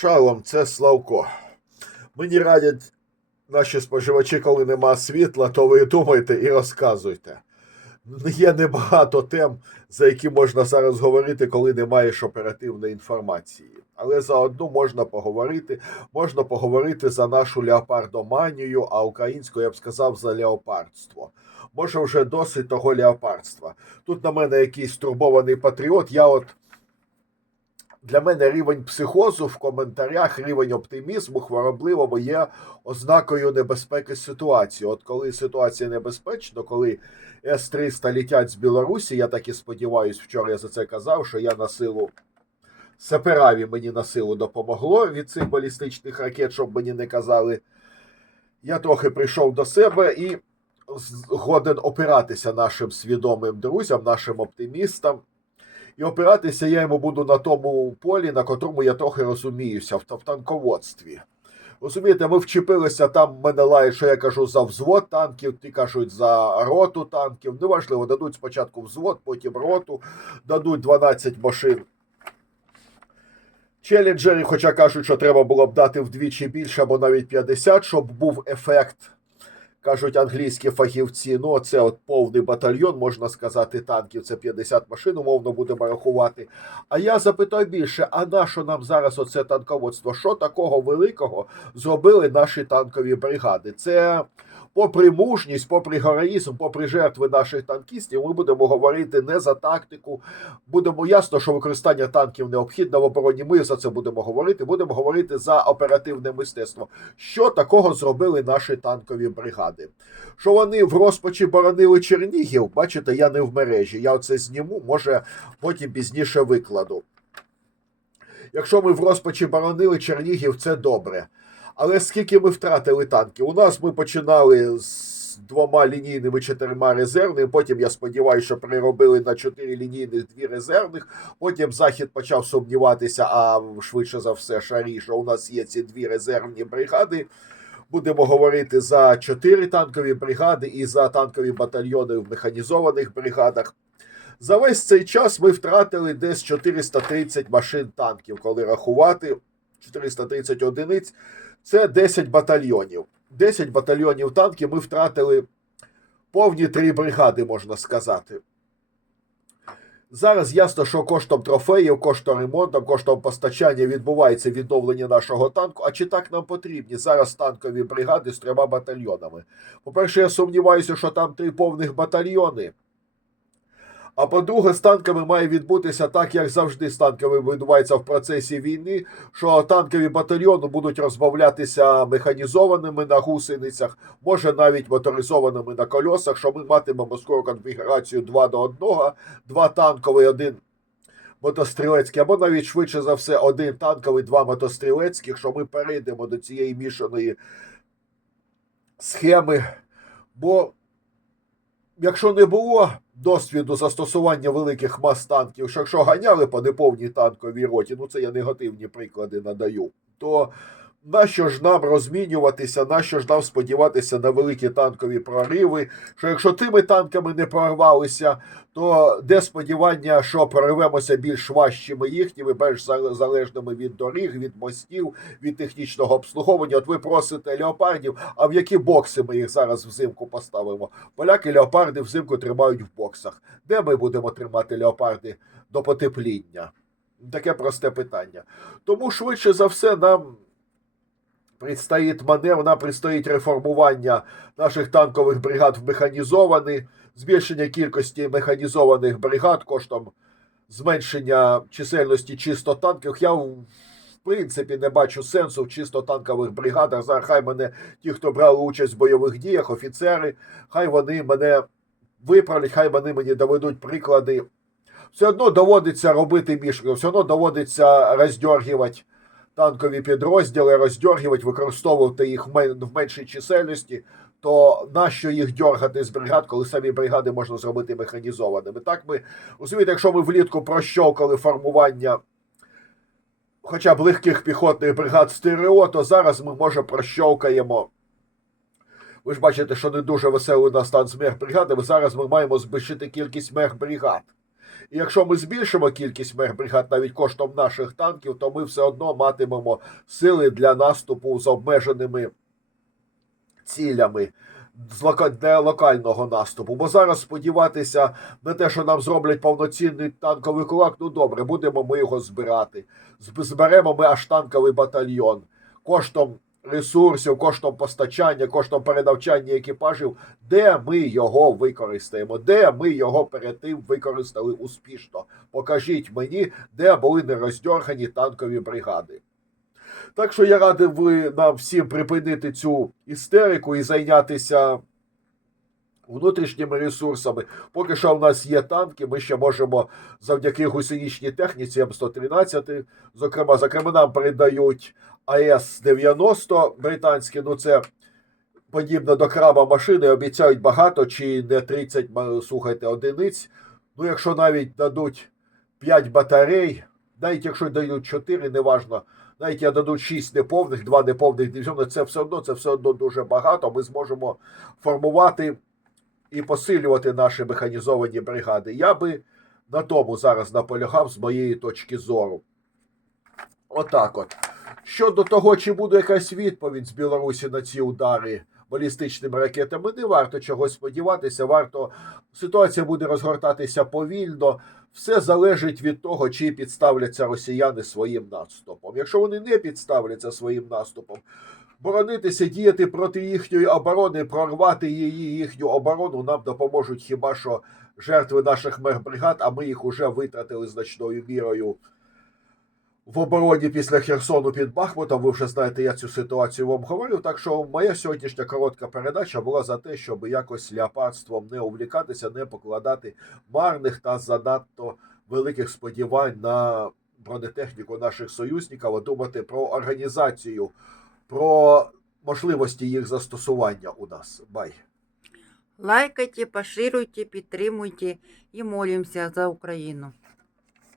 Шалом, це Славко. Мені радять наші споживачі, коли нема світла, то ви думайте і розказуйте. Є небагато тем, за які можна зараз говорити, коли не маєш оперативної інформації. Але за одну можна поговорити. Можна поговорити за нашу леопардоманію, а українською я б сказав за леопардство. Може, вже досить того леопардства. Тут на мене якийсь турбований патріот. Я от для мене рівень психозу в коментарях, рівень оптимізму хворобливого є ознакою небезпеки ситуації. От коли ситуація небезпечна, коли С-300 літять з Білорусі, я так і сподіваюся, вчора я за це казав, що я на силу Сапераві мені на силу допомогло від цих балістичних ракет, щоб мені не казали. Я трохи прийшов до себе і згоден опиратися нашим свідомим друзям, нашим оптимістам. І опиратися я йому буду на тому полі, на котрому я трохи розуміюся, в, в танководстві. Розумієте, ми вчепилися там, мене лає, що я кажу за взвод танків, ті кажуть за роту танків. Неважливо, дадуть спочатку взвод, потім роту, дадуть 12 машин. Челленджері, хоча кажуть, що треба було б дати вдвічі більше або навіть 50, щоб був ефект кажуть англійські фахівці, ну це от повний батальйон, можна сказати, танків, це 50 машин, умовно будемо рахувати. А я запитаю більше: а на що нам зараз оце танководство? Що такого великого зробили наші танкові бригади? Це. Попри мужність, попри героїзм, попри жертви наших танкістів, ми будемо говорити не за тактику. Будемо ясно, що використання танків необхідне в обороні. Ми за це будемо говорити. Будемо говорити за оперативне мистецтво. Що такого зробили наші танкові бригади? Що вони в розпачі боронили Чернігів? Бачите, я не в мережі. Я оце зніму, може потім пізніше викладу. Якщо ми в розпачі боронили Чернігів, це добре. Але скільки ми втратили танків? У нас ми починали з двома лінійними чотирма резервними. Потім я сподіваюся, що переробили на чотири лінійних дві резервних. Потім захід почав сумніватися, а швидше за все, шарі, що у нас є ці дві резервні бригади. Будемо говорити за чотири танкові бригади і за танкові батальйони в механізованих бригадах. За весь цей час ми втратили десь 430 машин танків, коли рахувати 430 одиниць. Це 10 батальйонів. 10 батальйонів танків ми втратили повні три бригади, можна сказати. Зараз ясно, що коштом трофеїв, коштом ремонту, коштом постачання відбувається відновлення нашого танку. А чи так нам потрібні зараз танкові бригади з трьома батальйонами? По-перше, я сумніваюся, що там три повних батальйони. А по-друге, з танками має відбутися так, як завжди з танками відбувається в процесі війни, що танкові батальйони будуть розбавлятися механізованими на гусеницях, може навіть моторизованими на кольосах, що ми матимемо скоро конфігурацію 2 до 1, два танковий, один мотострілецький, або навіть швидше за все, один танковий, два мотострілецьких, що ми перейдемо до цієї мішаної схеми. Бо якщо не було досвіду застосування великих мас танків, що якщо ганяли по неповній танковій роті, ну це я негативні приклади надаю, то нащо ж нам розмінюватися, нащо ж нам сподіватися на великі танкові прориви? Що якщо тими танками не прорвалися, то де сподівання, що проривемося більш важчими їхніми, більш залежними від доріг, від мостів, від технічного обслуговування? От ви просите леопардів, а в які бокси ми їх зараз взимку поставимо? Поляки леопарди взимку тримають в боксах. Де ми будемо тримати леопарди до потепління? Таке просте питання. Тому швидше за все нам. Предстоїть маневр, нам предстоїть реформування наших танкових бригад в механізовані, збільшення кількості механізованих бригад коштом зменшення чисельності чисто танків. Я в принципі не бачу сенсу в чисто танкових бригадах. Зараз хай мене ті, хто брали участь в бойових діях, офіцери, хай вони мене виправлять, хай вони мені доведуть приклади. Все одно доводиться робити мішки, все одно доводиться роздергувати танкові підрозділи, роздергувати, використовувати їх в меншій чисельності, то нащо їх дергати з бригад, коли самі бригади можна зробити механізованими? Так ми розумієте, якщо ми влітку прощовкали формування хоча б легких піхотних бригад з ТРО, то зараз ми може прощовкаємо. Ви ж бачите, що не дуже веселий у нас стан з мехбригадами. Зараз ми маємо збільшити кількість мехбригад. І якщо ми збільшимо кількість мехбригад навіть коштом наших танків, то ми все одно матимемо сили для наступу з обмеженими цілями з локального наступу. Бо зараз сподіватися на те, що нам зроблять повноцінний танковий кулак, ну добре, будемо ми його збирати. Зберемо ми аж танковий батальйон коштом ресурсів, коштом постачання, коштом перенавчання екіпажів, де ми його використаємо, де ми його перед тим використали успішно. Покажіть мені, де були нероздьоргані танкові бригади. Так що я радив нам всім припинити цю істерику і зайнятися внутрішніми ресурсами. Поки що в нас є танки, ми ще можемо завдяки гусеничній техніці М113, зокрема, зокрема, нам передають АЕС-90 британські, ну це подібно до краба машини, обіцяють багато, чи не 30, слухайте, одиниць. Ну, якщо навіть дадуть 5 батарей, навіть якщо дають 4, неважно, навіть я дадуть 6 неповних, 2 неповних дивізіони, це все одно, це все одно дуже багато. Ми зможемо формувати і посилювати наші механізовані бригади. Я би на тому зараз наполягав з моєї точки зору. Отак от. Щодо того, чи буде якась відповідь з Білорусі на ці удари балістичними ракетами, не варто чогось сподіватися. Варто ситуація буде розгортатися повільно. Все залежить від того, чи підставляться росіяни своїм наступом. Якщо вони не підставляться своїм наступом, боронитися, діяти проти їхньої оборони, прорвати її їхню оборону нам допоможуть хіба що жертви наших мехбригад, а ми їх уже витратили значною мірою в обороні після Херсону під Бахмутом. Ви вже знаєте, я цю ситуацію вам говорив. Так що моя сьогоднішня коротка передача була за те, щоб якось леопардством не увлікатися, не покладати марних та занадто великих сподівань на бронетехніку наших союзників, а думати про організацію, про можливості їх застосування у нас. Бай. Лайкайте, поширюйте, підтримуйте і молимося за Україну.